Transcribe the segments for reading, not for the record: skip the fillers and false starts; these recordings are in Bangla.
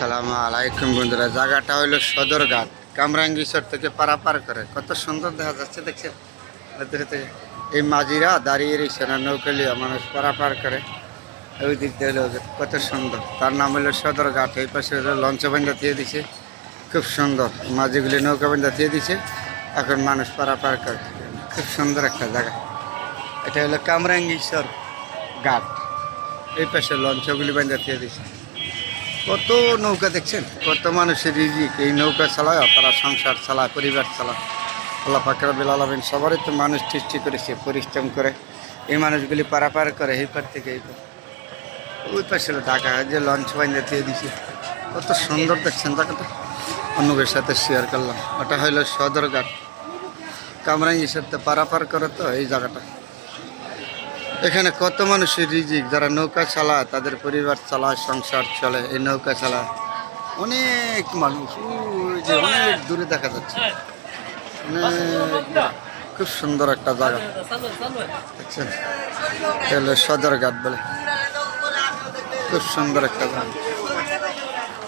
সালামু আলাইকুম বন্ধুরা, জায়গাটা হলো সদরঘাট। কামরাঙ্গীরচর থেকে পারাপার করে কত সুন্দর দেখা যাচ্ছে, দেখছেন ভেতরে থেকে। এই মাঝিরা দাঁড়িয়ে রয়েছে না, নৌকা লিয়া মানুষ পারাপার করে। ওই দিক দিয়ে হলো কত সুন্দর, তার নাম হলো সদরঘাট। এই পাশে হলো লঞ্চ বান্ধা দিয়ে দিছে, খুব সুন্দর। মাঝিগুলি নৌকা বান্ধা দিয়ে দিছে, এখন মানুষ পারাপার করে। খুব সুন্দর একটা জায়গা। এটা হলো কামরাঙ্গীরচর ঘাট। এই পাশে লঞ্চগুলি বান্ধা দিয়ে দিছে। কত নৌকা দেখছেন, কত মানুষের রিজিক এই নৌকা চালায়, তারা সংসার চালায়, পরিবার চালায়। আল্লাহ পাক রব্বুল আলামিন সবারই তো মানুষ সৃষ্টি করেছে, পরিশ্রম করে এই মানুষগুলি পারাপার করে এই পার থেকে এই পার। ওই পাশে ঢাকা যে লঞ্চ বাইন্দা দিয়ে দিছে, কত সুন্দর দেখছেন জায়গাটা। অন্যদের সাথে শেয়ার করলাম। ওটা হইলো সদরঘাট। কামরাঙ্গীর সাথে পারাপার করে তো এই জায়গাটা। এখানে কত মানুষের রিজিক, যারা নৌকা চালায় তাদের পরিবার চালায়, সংসার চলে এই নৌকা চালায়। অনেক মানুষ, ওই যে অনেক দূরে দেখা যাচ্ছে, অনেক দূরে। খুব সুন্দর একটা জায়গা দেখছেন, এটা সদরঘাট বলে। খুব সুন্দর একটা জায়গা।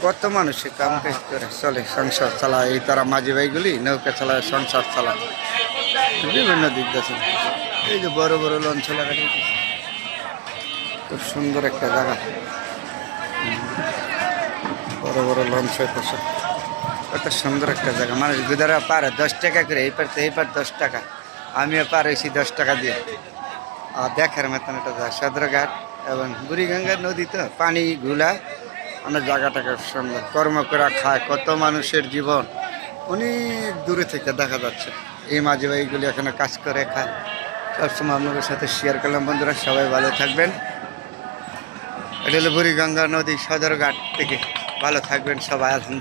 কত মানুষে কাম কাজ করে চলে, সংসার চালায়। এই তারা মাঝি ভাইগুলি নৌকা চালায়, সংসার চালায় বিভিন্ন দিক দেখেন। এই যে বড় বড় লঞ্চ লাগানো, খুব সুন্দর একটা জায়গা। বড় বড় লঞ্চের পাশে কত সুন্দর একটা জায়গা। মানুষ গুদারা পারে 10 টাকা করে, এই পার এই পার 10 টাকা। আমিও পার হয়েছি 10 টাকা দিয়ে। আর দেখার মতন একটা জায়গা সদরঘাট। এবং বুড়িগঙ্গা নদী তো পানি ঘুলা, অনেক জায়গাটা খুব সুন্দর। কর্ম করে খায় কত মানুষের জীবন অনেক দূরে থেকে দেখা যাচ্ছে। এই মাঝে ভাইগুলি এখানে কাজ করে খায়। সবসময় আপনাদের সাথে শেয়ার করলাম বন্ধুরা, সবাই ভালো থাকবেন। এটা হলো বুড়িগঙ্গা নদী সদরঘাট থেকে। ভালো থাকবেন সবাই, আলহামদুলিল্লাহ।